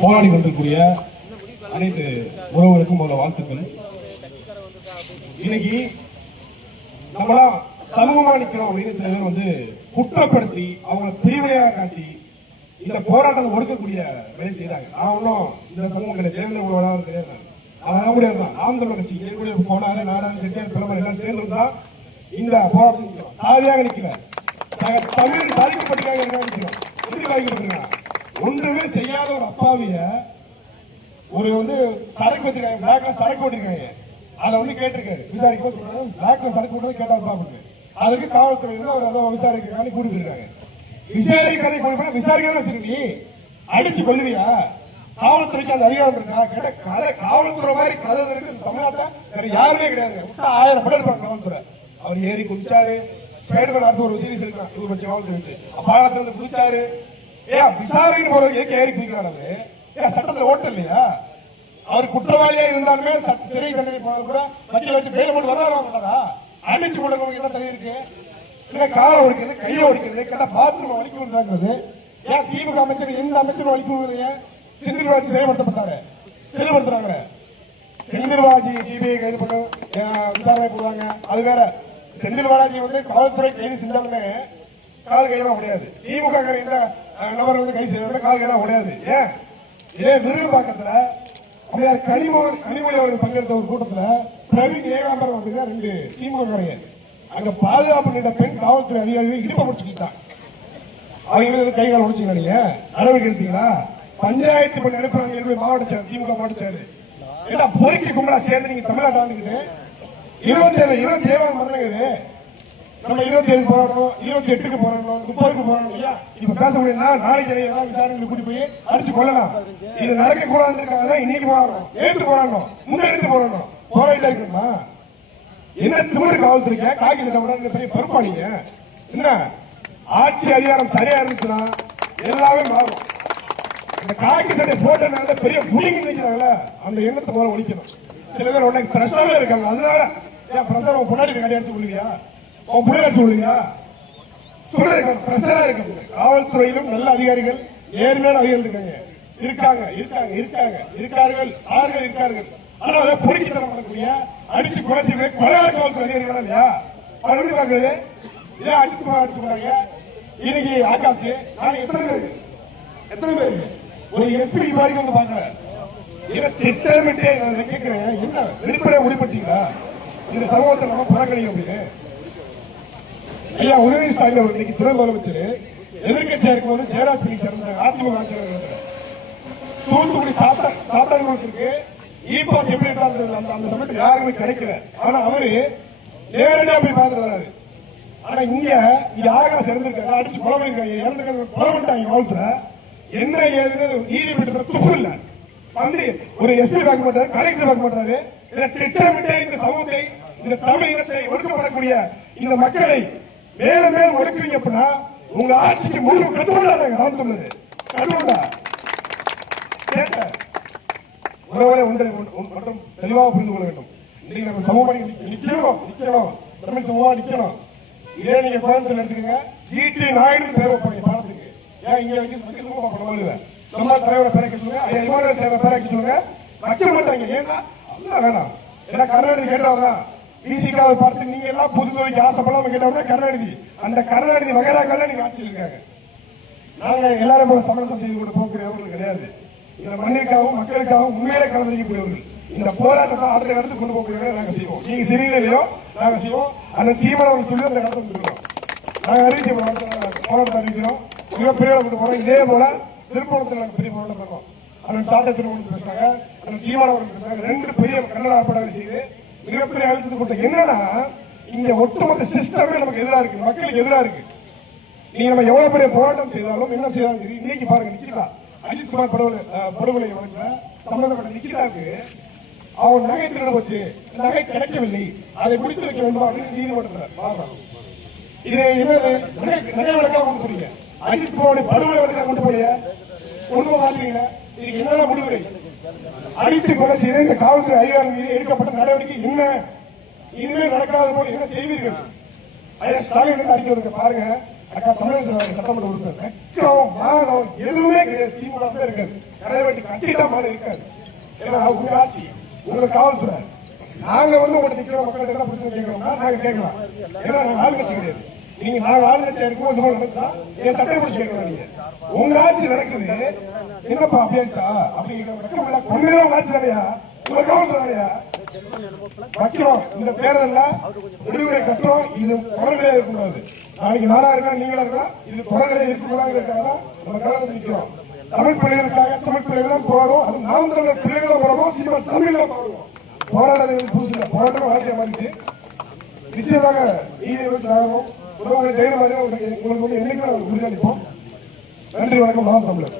போராடி கொண்டிருக்கூடிய அனைத்து உறவுகளுக்கும் முதல்ல வாழ்த்துக்கள். இன்னைக்கு நம்மளாம் சமூகமா நிக்கிறோம் அப்படின்னு சில பேர் வந்து குற்றப்படுத்தி அவங்களை பிரிவினையாக காட்டி இந்த போராட்டத்தை ஒடுக்கக்கூடிய வேலை செய்யறாங்க. நான் ஒன்றும் இந்த சமூகம் கிடையாது, தேர்தல் கிடையாது, அதெல்லாம் கூட இருந்தான். நாம் தமிழர் கட்சி ஏற்கனவே போனாரு, நாடாளு, செட்டியார், பிரதமர் எல்லாம் சேர்ந்து இந்த போராட்டம் சாதியாக நிக்கல, தமிழ் பாதிக்கப்பட்டிருக்காங்க நிக்கிறோம். எப்படி பாதிக்கப்பட்டிருக்காங்க? ஒன்றுமே செய்யாத ஒரு அப்பாவிய ஒரு வந்து சரக்கு வச்சிருக்காங்க, பிளாக்ல சரக்கு ஓட்டிருக்காங்க. அதை வந்து கேட்டிருக்காரு விசாரிக்க, பிளாக்ல சரக்கு ஓட்டுறது கேட்டா பாப்புக்கு. அதுக்கு காவல்துறை விசாரிக்கிறாங்க கூட்டிட்டு இருக்காங்க. விசாரிக்க விசாரிக்க வச்சிருக்கீ அடிச்சு கொள்ளுவியா? காவல்துறைக்கு அந்த அதிகாரம் இருக்கா? கேட்ட கதை காவல்துறை மாதிரி கதை இருக்கு தமிழ்நாட்டில் யாருமே கிடையாது. 1000 பேர் இருப்பாங்க காவல்துறை. அவர் ஏறி குதிச்சாரு, ஸ்பைடர்மேன் அடுத்து ஒரு சீரிஸ் இருக்கான், காவல்துறை வச்சு பாலத்துல இருந்து குதிச்சாரு. ஏன் விசாரணை போறது ஏறி குதிக்கிறாரு? ஏன் சட்டத்துல ஓட்டு இல்லையா? அவர் குற்றவாளியா இருந்தாலுமே சிறை தண்டனை போனது கூட வச்சு வச்சு பேர போட்டு வர்றாரா? அடிச்சு கொடுக்கறவங்க என்ன தகுதி இருக்கு? இல்ல காலை ஒடிக்கிறது, கையை ஒடிக்கிறது, கேட்டா பாத்ரூம் வலிக்கிறது. ஏன் திமுக அமைச்சர் எந்த அமைச்சரும் வலிக்கிறது? செந்தில் பாலாஜி செயல்படுத்தப்பட்டாரு, செயல்படுத்துறாங்க. செந்தில் பாலாஜி சிபிஐ கைது பண்ண விசாரணை போடுவாங்க. அது வேற. செந்தில் பாலாஜி வந்து காவல்துறை கைது செஞ்சாலுமே கால் கையெல்லாம் முடியாது. திமுக இந்த நபர் வந்து கைது செய்யறதுல கால் கையெல்லாம் முடியாது. ஏன் இதே விருதுபாக்கத்துல கனிமொழி அவர்கள் பங்கெடுத்த ஒரு கூட்டத்துல பிரவீன் ஏகாம்பரம் வந்து 2 திமுக அங்க பாதுகாப்பு நின்ற பெண் காவல்துறை அதிகாரிகள் இடுப்ப முடிச்சுக்கிட்டான். அவங்க கைகால் முடிச்சுங்க. நீங்க நடவடிக்கை எடுத்தீங்களா? பஞ்சாயத்து பண்ணி அனுப்புறாங்க மாவட்ட செயலர், திமுக மாவட்ட செயலர். ஏன்னா பொறுக்கி கும்பலா சேர்ந்து நீங்க தமிழ்நாட்டு ஆண்டுக்கிட்டு 27 மரணங்குது. நம்ம 27 போராடணும், 28க்கு போராடணும், 30க்கு போராடணும் இல்லையா? இப்ப பேச முடியும்னா நாளைக்கு விசாரணை கூட்டி போய் அடிச்சு கொள்ளலாம். இது நடக்க கூடாதுக்காக இன்னைக்கு போராடணும், எடுத்து போராடணும், முன்னெடுத்து போராடணும். போராடிட்டே இருக்கணுமா? என்ன திமிரு காவல்துறைக்க காக்கி சட்டை பெரிய பருப்பானீங்க. என்ன ஆட்சி அதிகாரம் சரியா இருந்துச்சுன்னா எல்லாமே மாறும். இந்த காக்கி சட்டை போட்டனால பெரிய புடிங்க நினைக்கிறாங்களே, அந்த எண்ணத்தை போல ஒழிக்கணும். சில பேர் உடனே பிரசவம் இருக்காங்க. அதனால ஏன் பிரசவம் பொன்னாடி கடையாடுச்சு கொள்ளுவியா? காவல்துறையிலும் நல்ல அதிகாரிகள், நேர்மையான அதிகாரிகள் இருக்கார்கள். ஆனா பொறுக்கித்தனம் பண்ணக்கூடிய அடிச்சு குறைச்சி கொலையாளர் காவல்துறை அதிகாரிகள் இல்லையா? அது எப்படி பாக்குறது? ஏன் அடிச்சுமா அடிச்சு போறாங்க? இன்னைக்கு ஆகாஷ் எத்தனை பேர் ஒரு எஸ்பி வரைக்கும் வந்து பாக்குற திட்டமிட்டே கேட்கிறேன். என்ன வெளிப்படையா முடிப்பட்டீங்களா இந்த சமூகத்தை நம்ம பறக்கணும் அப்படின்னு? ஐயா உதயநிதி ஸ்டாலின் அவர் இன்னைக்கு துணை முதலமைச்சர் எதிர்கட்சியா இருக்கும்போது ஜெயராஜ் பிள்ளை சேர்ந்த அதிமுக ஆட்சியாளர் தூத்துக்குடி சாப்பிட்டாங்க இபாஸ் எப்படி அந்த சமயத்தில் யாருமே கிடைக்கல. ஆனா அவரு நேரடியா போய் பார்த்து வராரு. ஆனா இங்க ஆகாஷ் இறந்திருக்காரு, அடிச்சு கொலை பண்ணிருக்காங்க, இறந்துருக்காங்க, கொலை பண்ணிட்டாங்க. வாழ்த்துல என்ன நீதிமன்றத்துல துப்பு இல்ல. வந்து ஒரு எஸ்பி பார்க்க மாட்டாரு, கலெக்டர் பார்க்க மாட்டாரு. திட்டமிட்டே இந்த சமூகத்தை, இந்த தமிழ் இனத்தை ஒடுக்கப்படக்கூடிய இந்த மக்களை மேலும் மேலும் ஒடுக்குவீங்க அப்படின்னா உங்க ஆட்சிக்கு முழு கட்டுப்படாதாங்க. நாம் தமிழர் கட்டுப்படா உறவுகளை ஒன்றும் தெளிவாக புரிந்து கொள்ள வேண்டும். இன்னைக்கு நம்ம சமூகம் நிக்கணும், தமிழ் சமூகமா நிக்கணும். இதே நீங்க கோயம்புத்தூர் எடுத்துக்கங்க, ஜிடி நாயுடு பேர் வைப்பாங்க பாடத்துக்கு. ஏன் இங்க நம்ம தலைவரை பேரை சொல்லுங்க, பேரை சொல்லுங்க, வைக்க மாட்டாங்க. ஏன்னா அதெல்லாம் வேணாம். ஏன்னா கருணாநிதி கேட்டவங்க பிசிகாவை பார்த்து நீங்க எல்லாம் புதுக்கோவைக்கு ஆசைப்படாம கேட்டவங்க கருணாநிதி. அந்த கருணாநிதி வகைராக்கள்லாம் நீங்க ஆட்சியில் இருக்காங்க. நாங்க எல்லாரும் போல சமரசம் செய்து கொண்டு போகக்கூடியவர்கள் கிடையாது. இந்த மண்ணிற்காகவும் மக்களுக்காகவும் உண்மையிலே கலந்துரைக்கக்கூடியவர்கள். இந்த போராட்டத்தை அடுத்த இடத்துக்கு கொண்டு போகக்கூடியவர்கள் நாங்க செய்வோம். நீங்க சரியில்லையோ நாங்க செய்வோம். அந்த சீமானவர்கள் சொல்லி அந்த இடத்துல கொடுக்கிறோம். நாங்க அறிவிக்க போராட்டத்தை அறிவிக்கிறோம். மிகப்பெரிய போறோம். இதே போல திருப்பணத்தில் நாங்கள் பெரிய போராட்டம் பண்ணோம். அதன் சாட்டை திருமணம் பேசுறாங்க, அந்த சீமானவர்கள் பேசுறாங்க. 2 பெரிய கன்னட ஆர்ப்பாட்டங்கள் செய்து மிகப்பெரிய அழுத்தத்தை கொடுத்த. என்னன்னா இங்க ஒட்டுமொத்த சிஸ்டமே நமக்கு எதிராக இருக்கு, மக்களுக்கு எதிராக இருக்கு. நீங்க நம்ம எவ்வளவு பெரிய போராட்டம் செய்தாலும் என்ன செய்தாலும் சரி, இன்னைக்கு பாருங்க நிக்கிதா அஜித்குமார் படுகொலை வழக்குல சம்பந்தப்பட்ட நிக்கிதாவுக்கு அவன் நகை திருட போச்சு, நகை கிடைக்கவில்லை, அதை முடித்து வைக்க வேண்டும் அப்படின்னு நீதிமன்றத்தில் பாருங்க. இது என்னது நகை வழக்காக கொண்டு போறீங்க, அஜித்குமாரோட படுகொலை வழக்காக கொண்டு போறீங்க, கொண்டு போறீங்க. இதுக்கு என்னென்ன முடிவுரை? அடித்து கொலை செய்த இந்த காவல்துறை அதிகாரி மீது எடுக்கப்பட்ட நடவடிக்கை என்ன? இதுவே நடக்காத போது என்ன செய்வீர்கள்? ஸ்டாலின் அறிக்கை பாருங்க. அக்கா தமிழக சட்டமன்ற உறுப்பினர் வெக்கம் மானம் எதுவுமே கிடையாது. திமுக தான் இருக்காது. கடை வெட்டி கட்டிட்டா மாதிரி இருக்காது. ஏன்னா உங்க ஆட்சி, உங்க காவல்துறை. நாங்க வந்து உங்கள்கிட்ட நிக்கிறோம், மக்கள்கிட்ட என்ன பிரச்சனை கேட்கிறோம்னா நாங்க கேட்கலாம். ஏன்னா நாங்க ஆளுங்கட்சி கிடையாது. நீங்க நாங்க ஆளுங்கட்சியா இருக்கும் இந்த மாதிரி நடந்தா என் சட்டை பிடிச்சி கேட்கலாம். நீங்க உங்க ஆட்சி நடக்குது என்னப்பா அப்படியாச்சா அப்படிங்கிற கொள்ளையா உங்க ஆட்சி தானையா, உங்க காவல்துறையா வைக்கிறோம். இந்த தேர்தல்ல முடிவுரை கட்டுறோம். இது தொடர்நிலையா இருக்கக்கூடாது. நாளைக்கு நாளா இருக்கா நீங்களா இருக்கா, இது தொடர்நிலையா இருக்கக்கூடாதுங்கிறதுக்காக தான் நம்ம கலந்து நிற்கிறோம். தமிழ் பிள்ளைகளுக்காக தமிழ் பிள்ளைகள் தான் போராடும். அது நாம் தமிழர் பிள்ளைகள் தான் போராடும். சீமா தமிழ் தான் போராடுவோம். போராடுறது புதுசு இல்லை. போராட்டம் வாழ்க்கையா மாறிச்சு. நிச்சயமாக நீதிமன்றம் உறவுகளை ஜெயில மாதிரி உங்களுக்கு வந்து என்னைக்கு உறுதியளிப்போம். நன்றி, வணக்கம். நாம் தமிழர்.